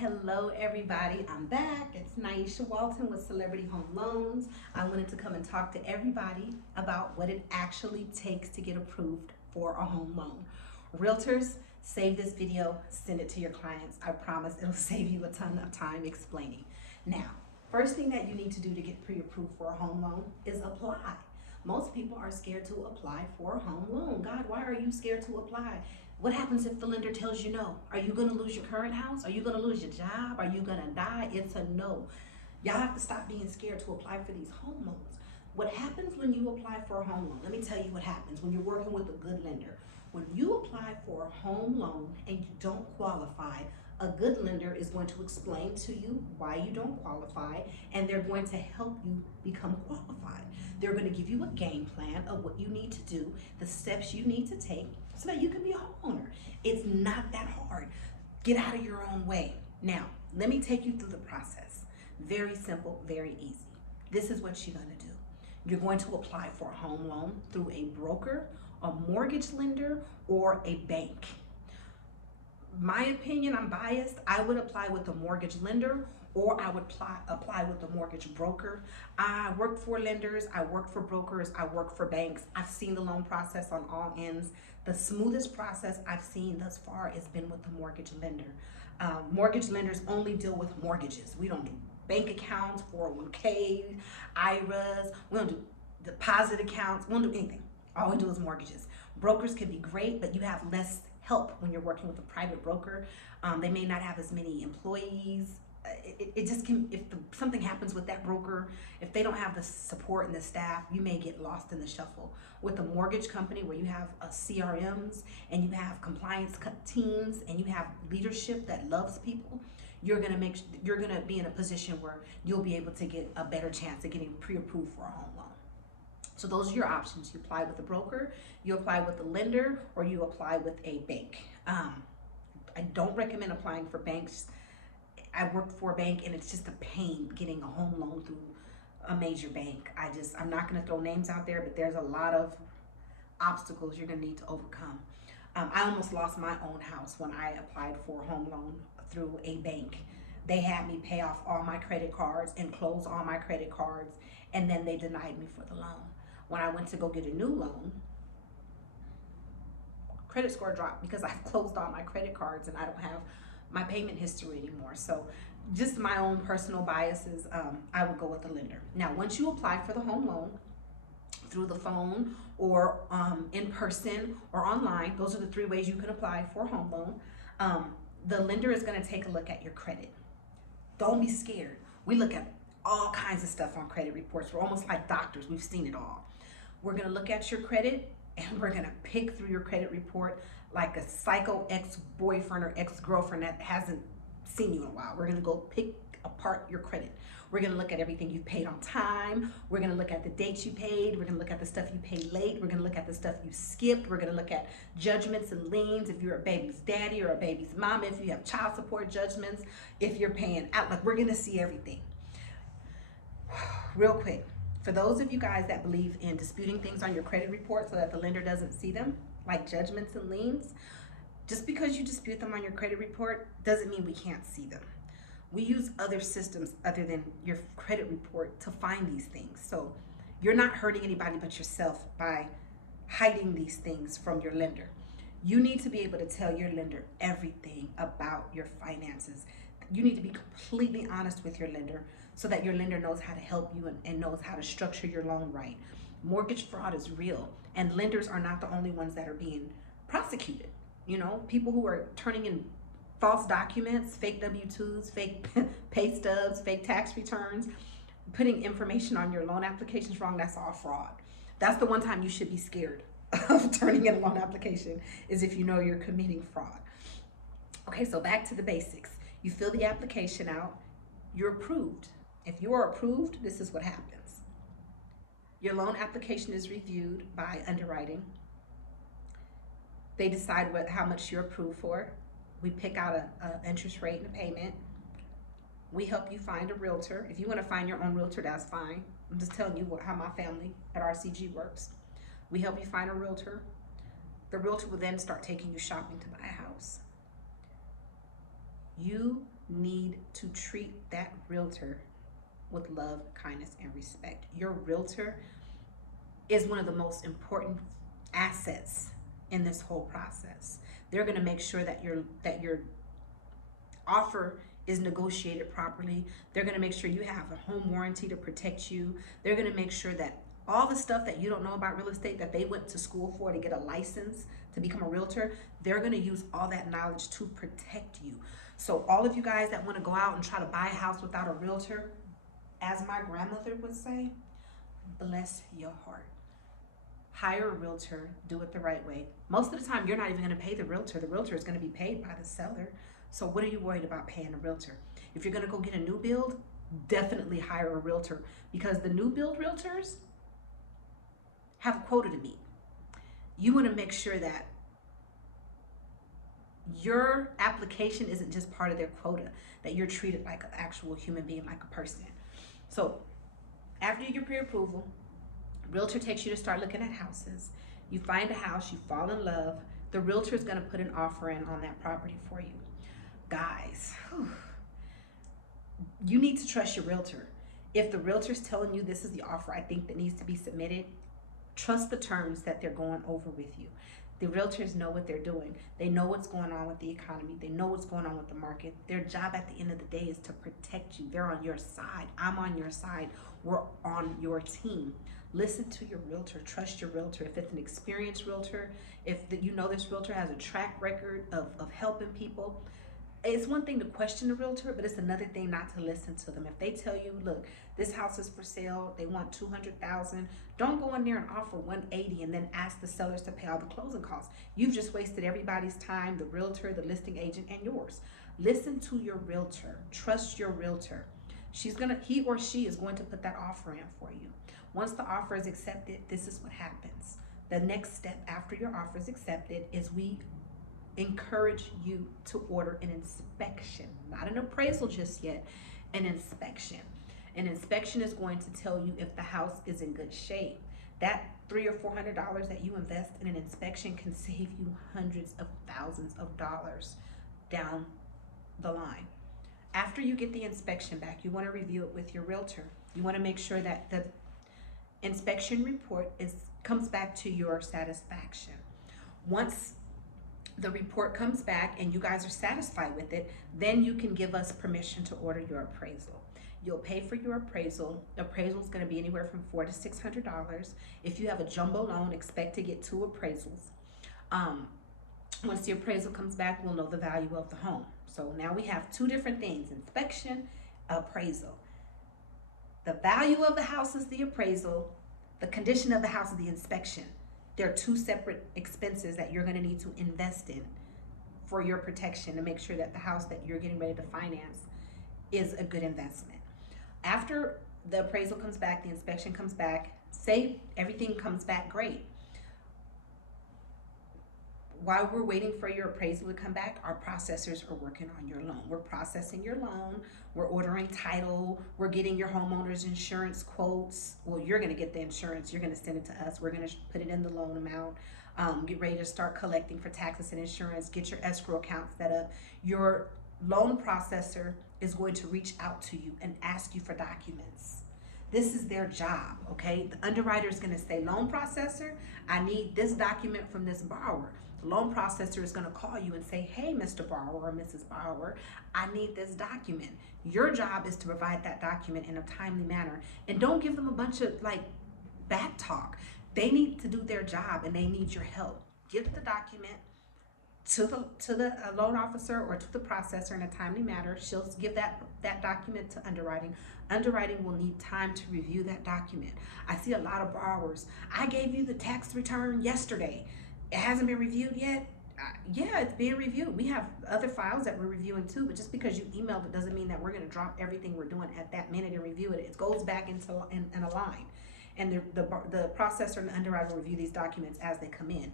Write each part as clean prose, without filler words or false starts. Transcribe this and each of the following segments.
Hello everybody, I'm back. It's Naisha Walton with Celebrity Home Loans. I wanted to come and talk to everybody about what it actually takes to get approved for a home loan. Realtors, save this video, send it to your clients. I promise it'll save you a ton of time explaining. Now, first thing that you need to do to get pre-approved for a home loan is apply. Most people are scared to apply for a home loan. God, why are you scared to apply? What happens if the lender tells you no? Are you gonna lose your current house? Are you gonna lose your job? Are you gonna die? It's a no. Y'all have to stop being scared to apply for these home loans. What happens when you apply for a home loan? Let me tell you what happens when you're working with a good lender. When you apply for a home loan and you don't qualify, a good lender is going to explain to you why you don't qualify, and they're going to help you become qualified. They're going to give you a game plan of what you need to do, the steps you need to take so that you can be a homeowner. It's not that hard. Get out of your own way. Now, let me take you through the process. Very simple, very easy. This is what you're going to do. You're going to apply for a home loan through a broker, a mortgage lender, or a bank. My opinion, I'm biased. I would apply with a mortgage lender, or I would apply with a mortgage broker. I work for lenders, I work for brokers, I work for banks. I've seen the loan process on all ends. The smoothest process I've seen thus far has been with the mortgage lender. Mortgage lenders only deal with mortgages. We don't do bank accounts, 401k, IRAs. We don't do deposit accounts. We don't do anything. All we do is mortgages. Brokers can be great, but you have less help when you're working with a private broker. They may not have as many employees. It just can, if something happens with that broker, if they don't have the support and the staff, you may get lost in the shuffle. With a mortgage company where you have CRMs and you have compliance teams and you have leadership that loves people, you're gonna be in a position where you'll be able to get a better chance of getting pre-approved for a home loan. So those are your options. You apply with a broker, you apply with a lender, or you apply with a bank. I don't recommend applying for banks. I worked for a bank and it's just a pain getting a home loan through a major bank. I'm not gonna throw names out there, but there's a lot of obstacles you're gonna need to overcome. I almost lost my own house when I applied for a home loan through a bank. They had me pay off all my credit cards and close all my credit cards, and then they denied me for the loan. When I went to go get a new loan, credit score dropped because I've closed all my credit cards and I don't have my payment history anymore. So just my own personal biases, I would go with the lender. Now, once you apply for the home loan through the phone or in person or online, those are the three ways you can apply for a home loan. The lender is gonna take a look at your credit. Don't be scared. We look at all kinds of stuff on credit reports. We're almost like doctors, we've seen it all. We're gonna look at your credit and we're gonna pick through your credit report like a psycho ex-boyfriend or ex-girlfriend that hasn't seen you in a while. We're gonna go pick apart your credit. We're gonna look at everything you've paid on time. We're gonna look at the dates you paid. We're gonna look at the stuff you paid late. We're gonna look at the stuff you skipped. We're gonna look at judgments and liens if you're a baby's daddy or a baby's mom, if you have child support judgments, if you're paying out. Like, we're gonna see everything. Real quick, for those of you guys that believe in disputing things on your credit report so that the lender doesn't see them, like judgments and liens, just because you dispute them on your credit report doesn't mean we can't see them. We use other systems other than your credit report to find these things. So you're not hurting anybody but yourself by hiding these things from your lender. You need to be able to tell your lender everything about your finances. You need to be completely honest with your lender so that your lender knows how to help you and knows how to structure your loan right. Mortgage fraud is real, and lenders are not the only ones that are being prosecuted. You know, people who are turning in false documents, fake W-2s, fake pay stubs, fake tax returns, putting information on your loan applications wrong, that's all fraud. That's the one time you should be scared of turning in a loan application, is if you know you're committing fraud. Okay, so back to the basics. You fill the application out, you're approved. If you are approved, this is what happens. Your loan application is reviewed by underwriting. They decide how much you're approved for. We pick out an interest rate and a payment. We help you find a realtor. If you want to find your own realtor, that's fine. I'm just telling you how my family at RCG works. We help you find a realtor. The realtor will then start taking you shopping to buy a house. You need to treat that realtor with love, kindness, and respect. Your realtor is one of the most important assets in this whole process. They're going to make sure that your offer is negotiated properly. They're going to make sure you have a home warranty to protect you. They're going to make sure that all the stuff that you don't know about real estate that they went to school for to get a license to become a realtor, they're going to use all that knowledge to protect you. So all of you guys that want to go out and try to buy a house without a realtor, as my grandmother would say, bless your heart. Hire a realtor, do it the right way. Most of the time, you're not even going to pay the realtor. The realtor is going to be paid by the seller. So what are you worried about paying a realtor? If you're going to go get a new build, definitely hire a realtor, because the new build realtors have a quota to meet. You want to make sure that your application isn't just part of their quota, that you're treated like an actual human being, like a person. So after you get pre-approval, realtor takes you to start looking at houses. You find a house, you fall in love. The realtor is going to put an offer in on that property for you. Guys, you need to trust your realtor. If the realtor's telling you this is the offer I think that needs to be submitted, trust the terms that they're going over with you. The realtors know what they're doing. They know what's going on with the economy. They know what's going on with the market. Their job at the end of the day is to protect you. They're on your side. I'm on your side. We're on your team. Listen to your realtor. Trust your realtor. If it's an experienced realtor, if you know this realtor has a track record of helping people, it's one thing to question the realtor, but it's another thing not to listen to them. If they tell you, look, this house is for sale, they want $200,000, don't go in there and offer $180 and then ask the sellers to pay all the closing costs. You've just wasted everybody's time, the realtor, the listing agent, and yours. Listen to your realtor. Trust your realtor. He or she is going to put that offer in for you. Once the offer is accepted, this is what happens. The next step after your offer is accepted is we encourage you to order an inspection, not an appraisal just yet, an inspection. An inspection is going to tell you if the house is in good shape. That $300 or $400 that you invest in an inspection can save you hundreds of thousands of dollars down the line. After you get the inspection back, you want to review it with your realtor. You want to make sure that the inspection report comes back to your satisfaction. Once the report comes back and you guys are satisfied with it, then you can give us permission to order your appraisal. You'll pay for your appraisal. The appraisal is going to be anywhere from $400 to $600. If you have a jumbo loan, expect to get 2 appraisals. Once the appraisal comes back, we'll know the value of the home. So now we have 2 different things: inspection, appraisal. The value of the house is the appraisal. The condition of the house is the inspection. They're 2 separate expenses that you're going to need to invest in for your protection to make sure that the house that you're getting ready to finance is a good investment. After the appraisal comes back, the inspection comes back, say everything comes back great. While we're waiting for your appraisal to come back, our processors are working on your loan. We're processing your loan. We're ordering title. We're getting your homeowner's insurance quotes. Well, you're going to get the insurance. You're going to send it to us. We're going to put it in the loan amount. Get ready to start collecting for taxes and insurance. Get your escrow account set up. Your loan processor is going to reach out to you and ask you for documents. This is their job, okay? The underwriter is going to say, loan processor, I need this document from this borrower. The loan processor is going to call you and say, hey, Mr. Borrower or Mrs. Borrower, I need this document. Your job is to provide that document in a timely manner. And don't give them a bunch of back talk. They need to do their job and they need your help. Give the document to the loan officer or to the processor in a timely manner. She'll give that document to underwriting. Underwriting will need time to review that document. I see a lot of borrowers. I gave you the tax return yesterday. It hasn't been reviewed yet. Yeah, it's being reviewed. We have other files that we're reviewing too, but just because you emailed it doesn't mean that we're going to drop everything we're doing at that minute and review it. It goes back into in a line, and the processor and the underwriter will review these documents as they come in.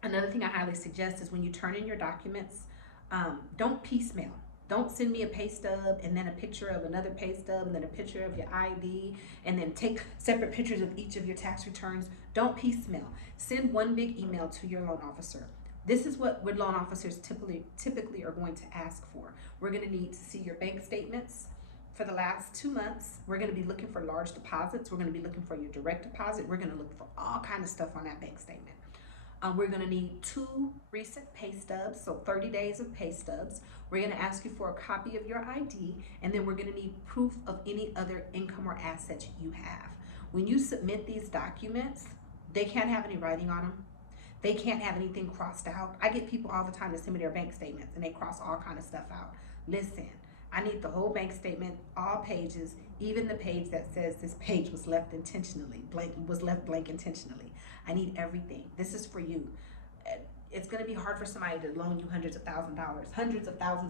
Another thing I highly suggest is when you turn in your documents, don't piecemeal. Don't send me a pay stub and then a picture of another pay stub and then a picture of your ID and then take separate pictures of each of your tax returns. Don't piecemeal. Send one big email to your loan officer. This is what loan officers typically are going to ask for. We're going to need to see your bank statements for the last 2 months. We're going to be looking for large deposits. We're going to be looking for your direct deposit. We're going to look for all kind of stuff on that bank statement. We're going to need 2 recent pay stubs, so 30 days of pay stubs. We're going to ask you for a copy of your ID, and then we're going to need proof of any other income or assets you have. When you submit these documents, they can't have any writing on them. They can't have anything crossed out. I get people all the time that send me their bank statements and they cross all kind of stuff out. Listen, I need the whole bank statement, all pages, even the page that says this page was left intentionally, left blank intentionally. I need everything. This is for you. It's going to be hard for somebody to loan you hundreds of thousands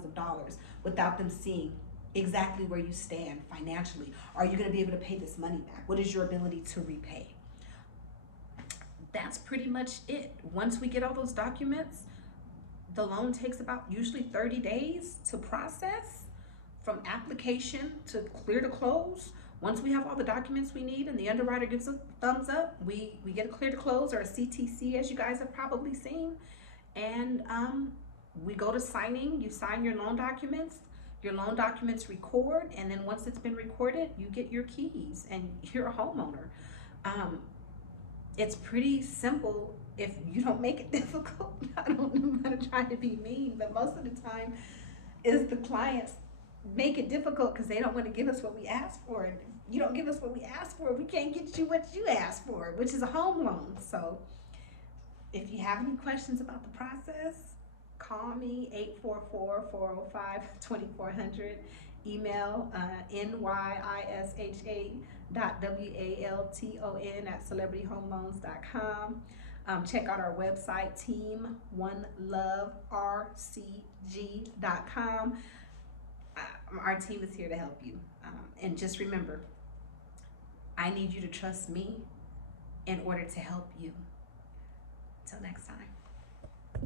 of dollars without them seeing exactly where you stand financially. Are you going to be able to pay this money back? What is your ability to repay? That's pretty much it. Once we get all those documents, the loan takes about usually 30 days to process from application to clear to close. Once we have all the documents we need and the underwriter gives a thumbs up, we get a clear to close, or a CTC, as you guys have probably seen. And we go to signing. You sign your loan documents. Your loan documents record, and then once it's been recorded, you get your keys and you're a homeowner. It's pretty simple if you don't make it difficult. I don't know how to try to be mean, but most of the time is the clients make it difficult because they don't want to give us what we ask for. And if you don't give us what we ask for, we can't get you what you asked for, which is a home loan. So if you have any questions about the process, call me, 844-405-2400. Email nyisha.walton@celebrityhomeloans.com. Check out our website, teamonelovercg.com. Our team is here to help you. And just remember, I need you to trust me in order to help you. Till next time.